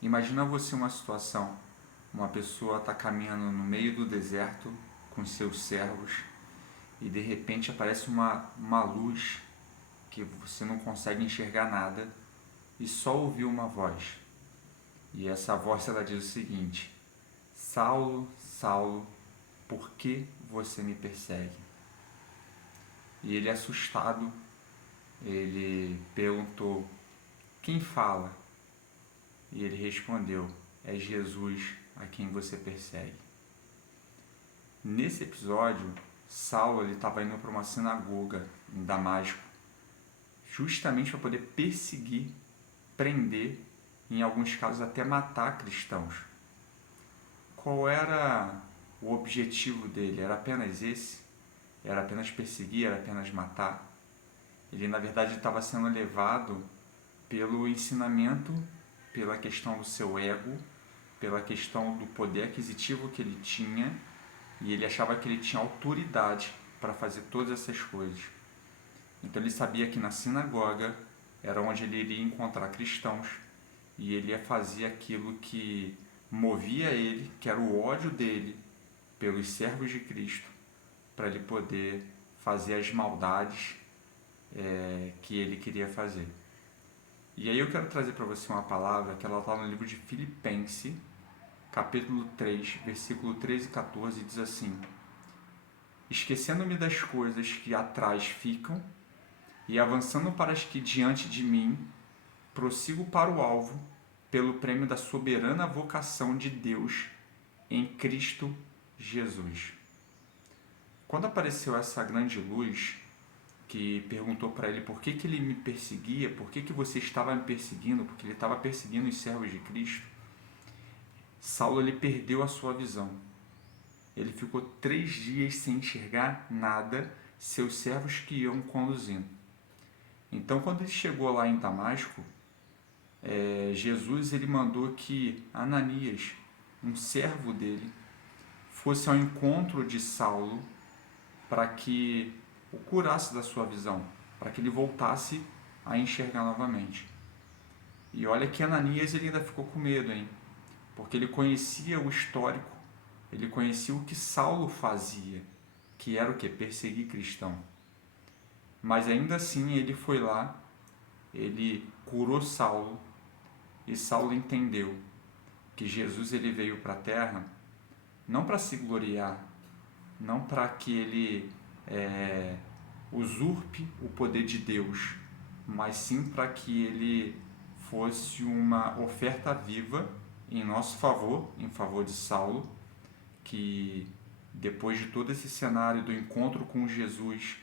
Imagina você uma situação, uma pessoa está caminhando no meio do deserto com seus servos e de repente aparece uma luz que você não consegue enxergar nada e só ouvir uma voz. E essa voz ela diz o seguinte: Saulo, Saulo, por que você me persegue? E ele assustado, ele perguntou: quem fala? E ele respondeu: é Jesus a quem você persegue. Nesse episódio, Saulo estava indo para uma sinagoga em Damasco, justamente para poder perseguir, prender, em alguns casos até matar cristãos. Qual era o objetivo dele? Era apenas esse? Era apenas perseguir? Era apenas matar? Ele, na verdade, estava sendo levado pelo ensinamento, pela questão do seu ego, pela questão do poder aquisitivo que ele tinha, e ele achava que ele tinha autoridade para fazer todas essas coisas. Então ele sabia que na sinagoga era onde ele iria encontrar cristãos e ele ia fazer aquilo que movia ele, que era o ódio dele pelos servos de Cristo, para ele poder fazer as maldades que ele queria fazer. E aí eu quero trazer para você uma palavra que ela está no livro de Filipenses, capítulo 3, versículo 13 e 14, diz assim: esquecendo-me das coisas que atrás ficam e avançando para as que diante de mim, prossigo para o alvo, pelo prêmio da soberana vocação de Deus em Cristo Jesus. Quando apareceu essa grande luz, que perguntou para ele por que ele me perseguia, por que você estava me perseguindo, porque ele estava perseguindo os servos de Cristo, Saulo ele perdeu a sua visão. Ele ficou 3 dias sem enxergar nada, seus servos que iam conduzindo. Então, quando ele chegou lá em Damasco, Jesus ele mandou que Ananias, um servo dele, fosse ao encontro de Saulo para que o curasse da sua visão, para que ele voltasse a enxergar novamente. E olha que Ananias ele ainda ficou com medo, hein? Porque ele conhecia o histórico, ele conhecia o que Saulo fazia, que era o que? Perseguir cristão. Mas ainda assim ele foi lá, ele curou Saulo, e Saulo entendeu que Jesus ele veio para a terra não para se gloriar, não para que ele usurpe o poder de Deus, mas sim para que ele fosse uma oferta viva em nosso favor, em favor de Saulo, que depois de todo esse cenário do encontro com Jesus,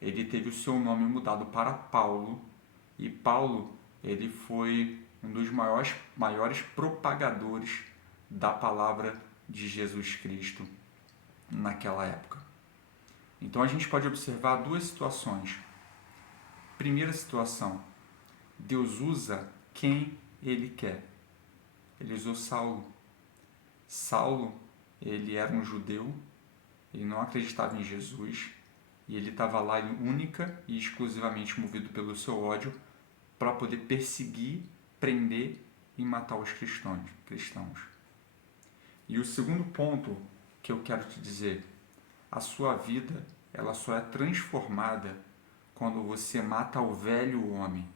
ele teve o seu nome mudado para Paulo, e Paulo ele foi um dos maiores propagadores da palavra de Jesus Cristo naquela época. Então a gente pode observar 2 situações. Primeira situação, Deus usa quem Ele quer. Ele usou Saulo. Saulo, ele era um judeu, ele não acreditava em Jesus, e ele estava lá única e exclusivamente movido pelo seu ódio para poder perseguir, prender e matar os cristãos. E o segundo ponto que eu quero te dizer, a sua vida ela só é transformada quando você mata o velho homem.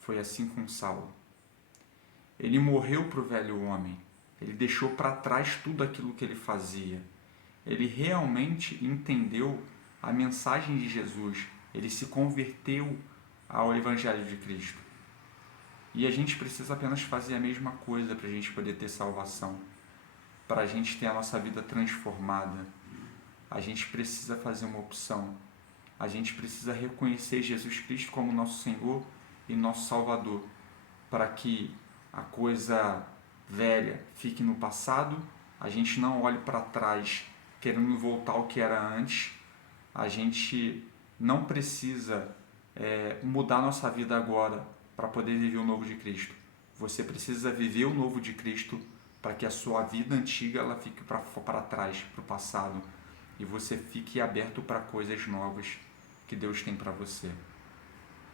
Foi assim com Saulo. Ele morreu para o velho homem. Ele deixou para trás tudo aquilo que ele fazia. Ele realmente entendeu a mensagem de Jesus. Ele se converteu ao Evangelho de Cristo. E a gente precisa apenas fazer a mesma coisa para a gente poder ter salvação. Para a gente ter a nossa vida transformada. A gente precisa fazer uma opção. A gente precisa reconhecer Jesus Cristo como nosso Senhor e nosso Salvador, para que a coisa velha fique no passado, a gente não olhe para trás querendo voltar ao que era antes, a gente não precisa mudar nossa vida agora para poder viver o novo de Cristo. Você precisa viver o novo de Cristo para que a sua vida antiga ela fique para trás, para o passado, e você fique aberto para coisas novas que Deus tem para você.